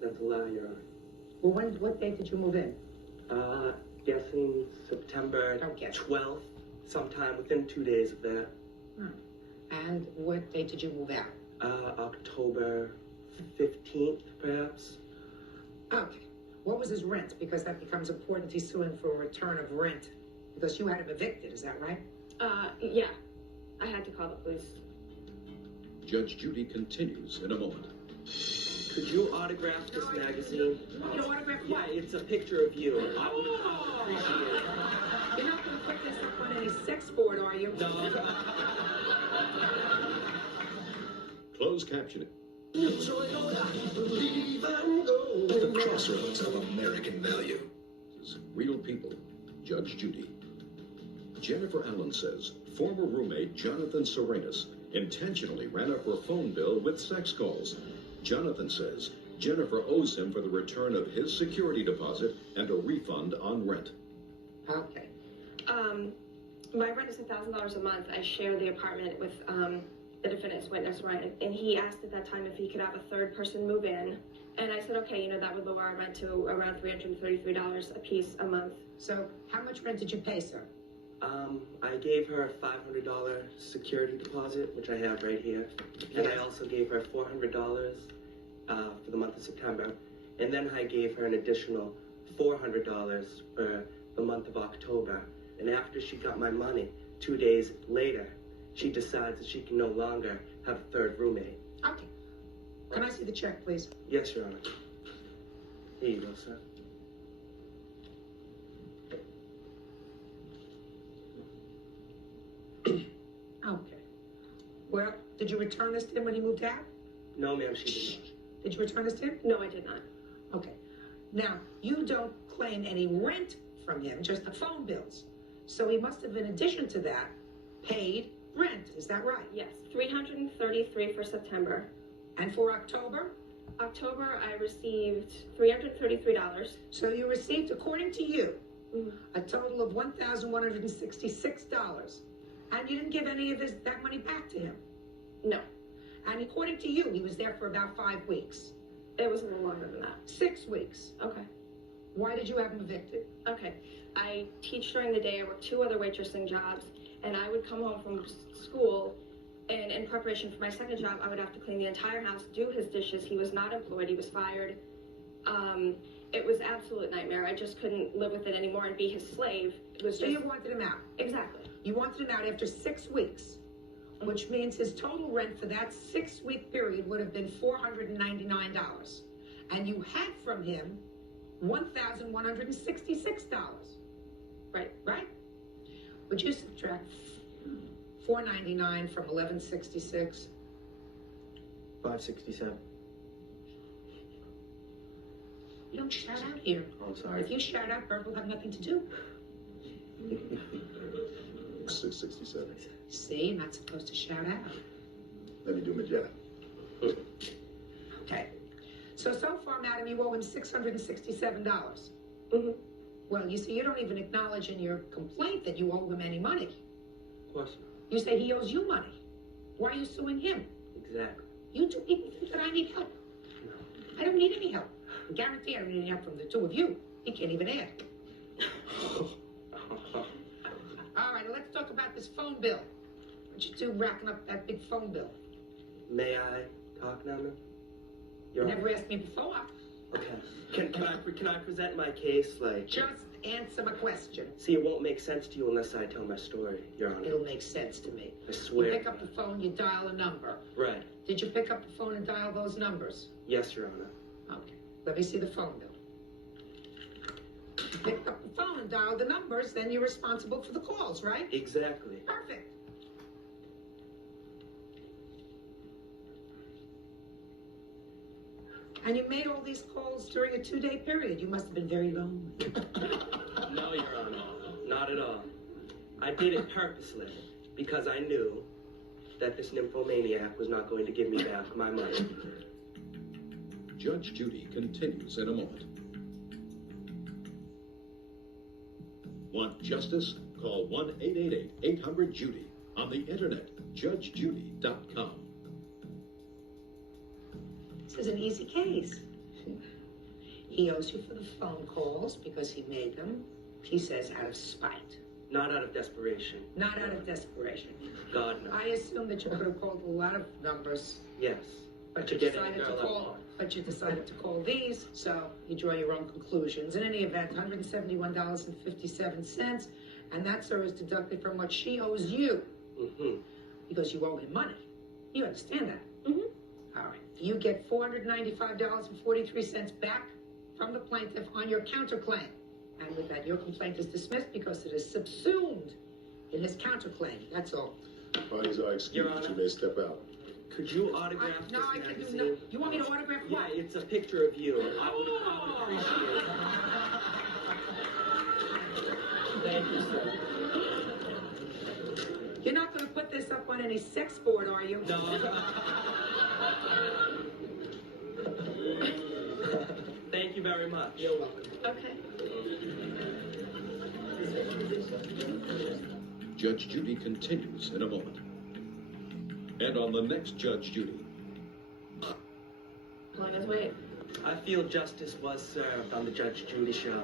That's a lie, Your Honor. Well, what date did you move in? Guessing September 12th, sometime within 2 days of that. And what date did you move out? October 15th, perhaps. Okay. What was his rent? Because that becomes important. He's suing for a return of rent. Because you had him evicted, is that right? Yeah. I had to call the police. Judge Judy continues in a moment. Could you autograph this magazine? You autograph what? Yeah, it's a picture of you. I would appreciate it. You're not going to put this up on any sex board, are you? No. Closed captioning. At the crossroads of American value. Real people. Judge Judy. Jennifer Allen says former roommate Jonathan Sarhanis intentionally ran up her phone bill with sex calls. Jonathan says Jennifer owes him for the return of his security deposit and a refund on rent. Okay. My rent is $1,000 a month. I share the apartment with the defendant's witness, Ryan, and he asked at that time if he could have a third person move in. And I said, okay, that would lower our rent to around $333 a piece a month. So how much rent did you pay, sir? I gave her a $500 security deposit, which I have right here. And I also gave her $400 for the month of September. And then I gave her an additional $400 for the month of October. And after she got my money, 2 days later, she decides that she can no longer have a third roommate. Okay. Can I see the check, please? Yes, Your Honor. Here you go, sir. Okay. Well, did you return this to him when he moved out? No, ma'am, she did not. Did you return this to him? No, I did not. Okay. Now, you don't claim any rent from him, just the phone bills. So he must have, in addition to that, paid rent. Is that right? Yes, $333 for September. And for October? October, I received $333. So you received, according to you, a total of $1,166. And you didn't give any of that money back to him? No. And according to you, he was there for about 5 weeks. It was a little longer than that. 6 weeks. Okay. Why did you have him evicted? Okay. I teach during the day. I work 2 other waitressing jobs. And I would come home from school, and in preparation for my second job, I would have to clean the entire house, do his dishes. He was not employed. He was fired. It was absolute nightmare. I just couldn't live with it anymore and be his slave. It was So you wanted him out? Exactly. You wanted him out after 6 weeks, which means his total rent for that 6-week period would have been $499. And you had from him $1,166. Right. Right? Would you subtract $499 from $1,166? $567. You don't shout out here. Oh, I'm sorry. If you shout out, Bert will have nothing to do. 667. See, you're not supposed to shout out. Let me do my job. Okay. So far, madam, you owe him $667. Well, you see, you don't even acknowledge in your complaint that you owe him any money. Of course. You say he owes you money. Why are you suing him? Exactly. You two people think that I need help. No. I don't need any help. I guarantee I don't need any help from the two of you. He can't even add. All right, let's talk about this phone bill. What you two racking up that big phone bill? May I talk now, ma'am? You never asked me before. Okay. Can I present my case, like... Just answer my question. See, it won't make sense to you unless I tell my story, Your Honor. It'll make sense to me. I swear. You pick up the phone, you dial a number. Right. Did you pick up the phone and dial those numbers? Yes, Your Honor. Okay. Let me see the phone bill. You picked up the phone and dialed the numbers, then you're responsible for the calls, right? Exactly. Perfect. And you made all these calls during a 2-day period. You must have been very lonely. No, Your Honor. Not at all. I did it purposely because I knew that this nymphomaniac was not going to give me back my money. Judge Judy continues in a moment. Want justice? Call 1-888-800-JUDY. On the internet, judgejudy.com. This is an easy case. He owes you for the phone calls because he made them, he says, out of spite, Not out of desperation. not out of desperation. God, no. I assume that you could have called a lot of numbers, Yes. but To you get any decided to girl I call, want. but you decided to call these, so you draw your own conclusions. In any event, $171.57, and that, sir, is deducted from what she owes you Mm-hmm. because you owe him money. You understand that? Mhm. All right. You get $495.43 back from the plaintiff on your counterclaim. And with that, your complaint is dismissed because it is subsumed in his counterclaim. That's all. Parties are excused. Honor. You may step out. Could you autograph No, I this can do magazine? no. You want me to autograph Yeah, what? it's a picture of you. I would appreciate it. Thank you, sir. You're not going to put this up on any sex board, are you? No. Thank you very much. You're welcome. Okay. Judge Judy continues in a moment. And on the next Judge Judy. Pulling his weight. I feel justice was served on the Judge Judy show.